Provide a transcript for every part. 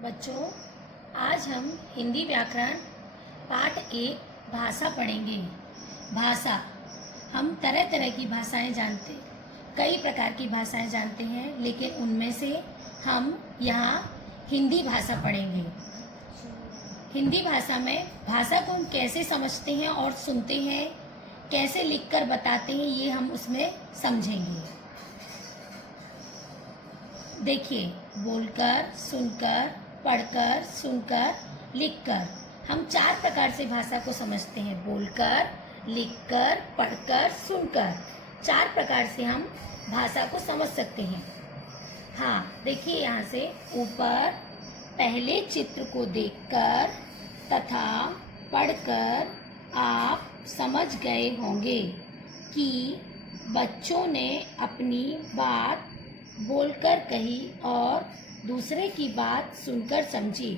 बच्चों, आज हम हिंदी व्याकरण पाठ 1 भाषा पढ़ेंगे। भाषा, हम तरह तरह की भाषाएं जानते, कई प्रकार की भाषाएं जानते हैं, लेकिन उनमें से हम यहाँ हिंदी भाषा पढ़ेंगे। हिंदी भाषा में भाषा को हम कैसे समझते हैं और सुनते हैं, कैसे लिखकर बताते हैं, ये हम उसमें समझेंगे। देखिए, बोलकर, सुनकर, पढ़कर, सुनकर, लिखकर, हम 4 प्रकार से भाषा को समझते हैं। बोलकर, लिखकर, पढ़कर, सुनकर, 4 प्रकार से हम भाषा को समझ सकते हैं। हाँ, देखिए यहाँ से ऊपर पहले चित्र को देखकर तथा पढ़कर आप समझ गए होंगे कि बच्चों ने अपनी बात बोलकर कही और दूसरे की बात सुनकर समझी।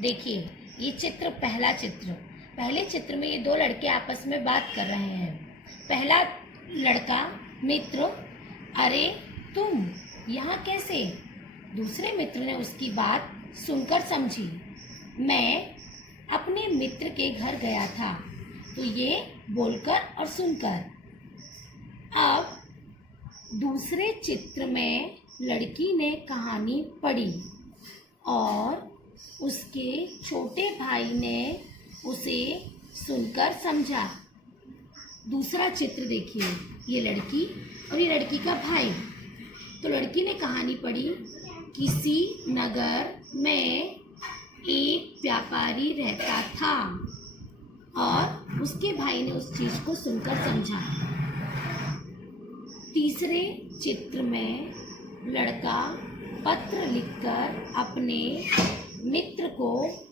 देखिए, ये चित्र पहले चित्र में ये 2 लड़के आपस में बात कर रहे हैं। पहला लड़का मित्र, अरे तुम यहाँ कैसे? दूसरे मित्र ने उसकी बात सुनकर समझी, मैं अपने मित्र के घर गया था। तो ये बोलकर और सुनकर। अब दूसरे चित्र में लड़की ने कहानी पढ़ी और उसके छोटे भाई ने उसे सुनकर समझा। दूसरा चित्र देखिए, ये लड़की और ये लड़की का भाई। तो लड़की ने कहानी पढ़ी, किसी नगर में एक व्यापारी रहता था, और उसके भाई ने उस चीज को सुनकर समझा। तीसरे चित्र में लड़का पत्र लिखकर अपने मित्र को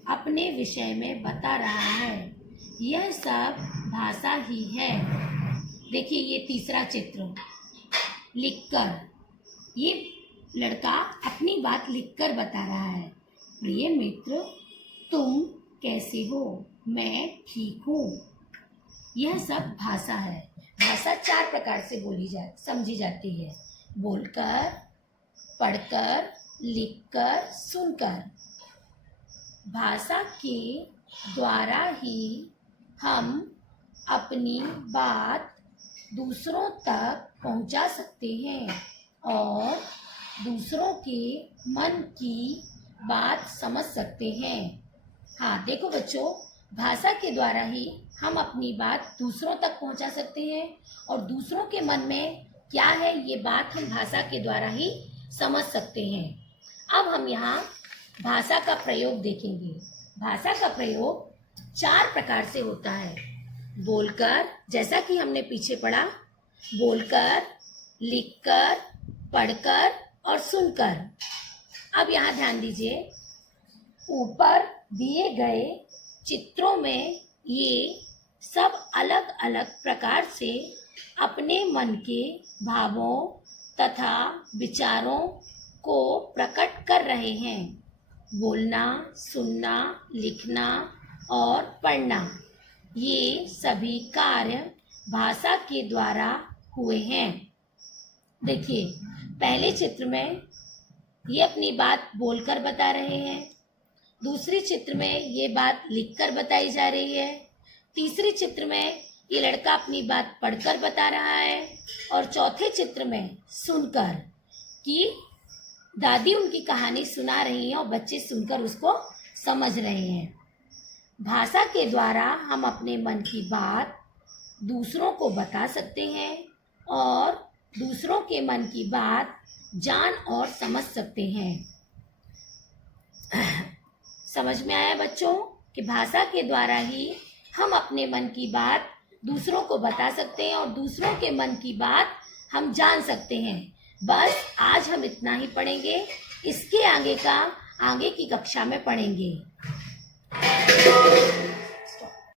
अपने विषय में बता रहा है। यह सब भाषा ही है। देखिए, ये तीसरा चित्र, लिखकर, ये लड़का अपनी बात लिखकर बता रहा है। प्रिय मित्र, तुम कैसे हो? मैं ठीक हूँ। यह सब भाषा है। भाषा 4 प्रकार से समझी जाती है। बोलकर, पढ़कर, लिखकर, सुनकर। भाषा के द्वारा ही हम अपनी बात दूसरों तक पहुंचा सकते हैं और दूसरों के मन की बात समझ सकते हैं। हाँ, देखो बच्चों, भाषा के द्वारा ही हम अपनी बात दूसरों तक पहुंचा सकते हैं और दूसरों के मन में क्या है, ये बात हम भाषा के द्वारा ही समझ सकते हैं। अब हम यहाँ भाषा का प्रयोग देखेंगे। भाषा का प्रयोग 4 प्रकार से होता है। बोलकर, जैसा कि हमने पीछे पढ़ा, बोलकर, लिखकर, पढ़कर और सुनकर। अब यहाँ ध्यान दीजिए, ऊपर दिए गए चित्रों में ये सब अलग अलग प्रकार से अपने मन के भावों तथा विचारों को प्रकट कर रहे हैं। बोलना, सुनना, लिखना और पढ़ना, ये सभी कार्य भाषा के द्वारा हुए हैं। देखिए, पहले चित्र में ये अपनी बात बोलकर बता रहे हैं, दूसरे चित्र में ये बात लिखकर बताई जा रही है, तीसरे चित्र में ये लड़का अपनी बात पढ़कर बता रहा है, और चौथे चित्र में सुनकर, कि दादी उनकी कहानी सुना रही है और बच्चे सुनकर उसको समझ रहे हैं। भाषा के द्वारा हम अपने मन की बात दूसरों को बता सकते हैं और दूसरों के मन की बात जान और समझ सकते हैं। समझ में आया बच्चों कि भाषा के द्वारा ही हम अपने मन की बात दूसरों को बता सकते हैं और दूसरों के मन की बात हम जान सकते हैं। बस आज हम इतना ही पढ़ेंगे। इसके आगे की कक्षा में पढ़ेंगे।